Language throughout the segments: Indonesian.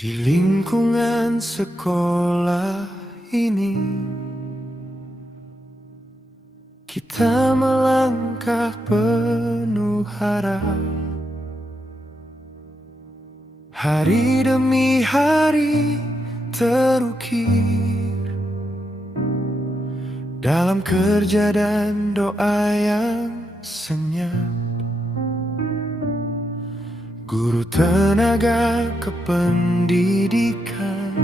Di lingkungan sekolah ini, kita melangkah penuh harap. Hari demi hari terukir dalam kerja dan doa yang senyap. Guru, tenaga kependidikan,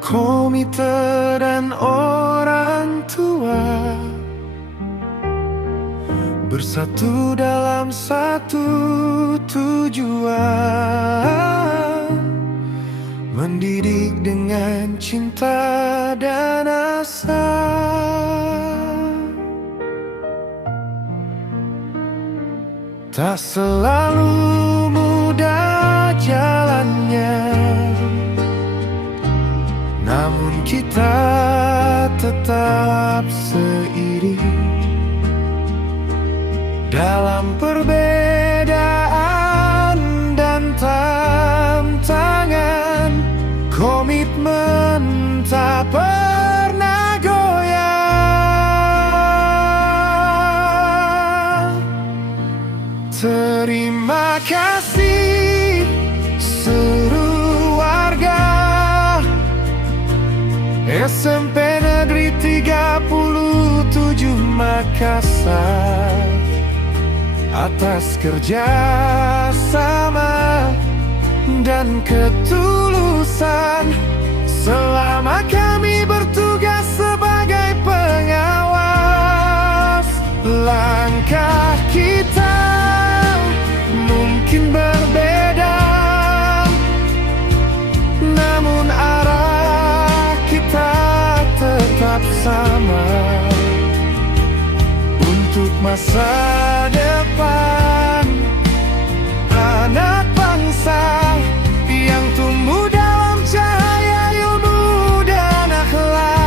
komite dan orang tua bersatu dalam satu tujuan, mendidik dengan cinta dan asa. Tak selalu mudah jalannya, namun kita tetap seiring dalam perbedaan dan tantangan. Komitmen tak pernah goyah. Terima kasih seluruh warga SMP Negeri 37 Makassar atas kerja sama dan ketulusan selama kami bertugas sebagai pengawas. Langkah kita mungkin berbeda, namun arah kita tetap sama untuk masa depan anak bangsa yang tumbuh dalam cahaya ilmu dan akhlak.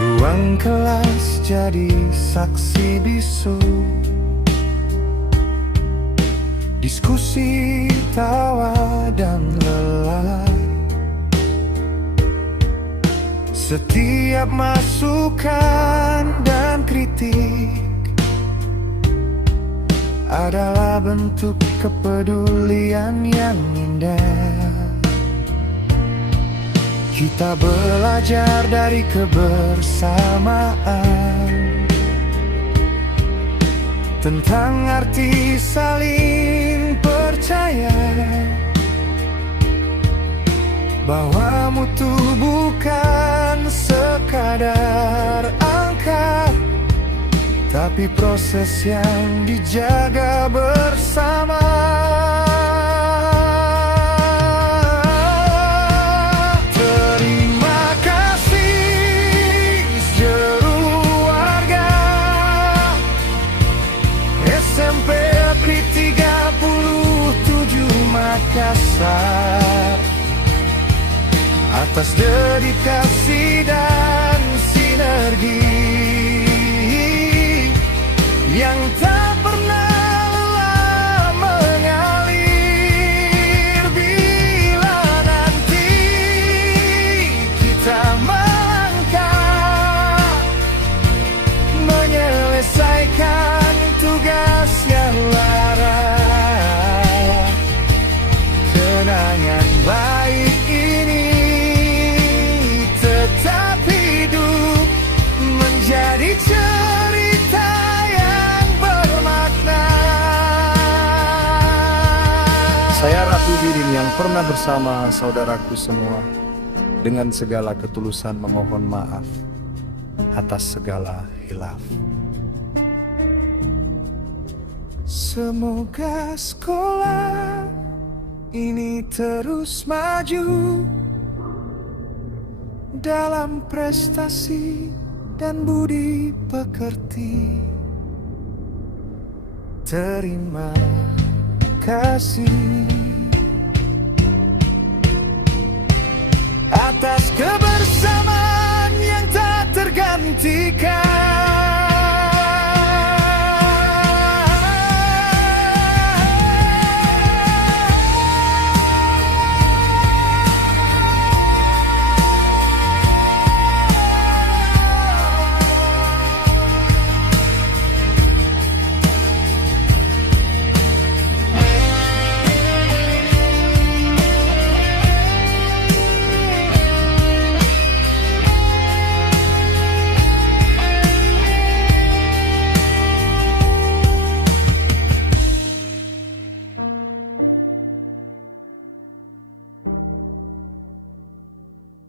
Ruang kelas jadi saksi bisu, diskusi, tawa, dan lelah. Setiap masukan dan kritik adalah bentuk kepedulian yang indah. Kita belajar dari kebersamaan tentang arti saling percaya, bahwa mutu bukan sekadar angka, tapi proses yang dijaga bersama. Terima kasih seluruh warga SMP Negeri 37 Makassar atas dedikasi dan sinergi yang tak pernah lelah mengalir. Bila nanti kita melangkah menyelesaikan tugas yang lara, kenangan baik ini tetap hidup menjadi cerita yang bermakna. Saya Ratu Didin yang pernah bersama saudaraku semua dengan segala ketulusan memohon maaf atas segala hilaf. Semoga sekolah ini terus maju dalam prestasi dan budi pekerti. Terima kasih. atas kebersamaan yang tak tergantikan.